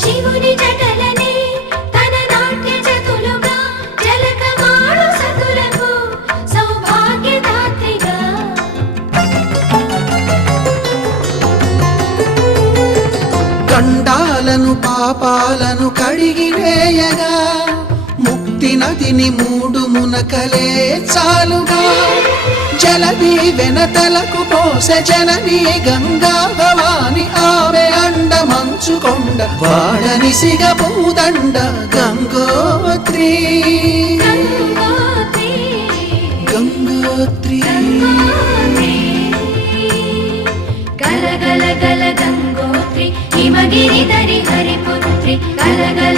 శివుని జటలనే తన నాట్య జతులుగా జలకమాడు సతులకు సౌభాగ్యదాత్రిగా గండాలను పాపాలను కడిగివేయగా ముక్తి నదిని మూడు మునకలే చాలుగా జలది వెనతలకు పోసె జనని గంగా భవాని ఆమె అండ మంచుకొండ వాడని సిగ పూదండ గంగోత్రి గంగోత్రి గల గల గల గంగోత్రి హిమగిరి దరి హరిపుత్రి గల గల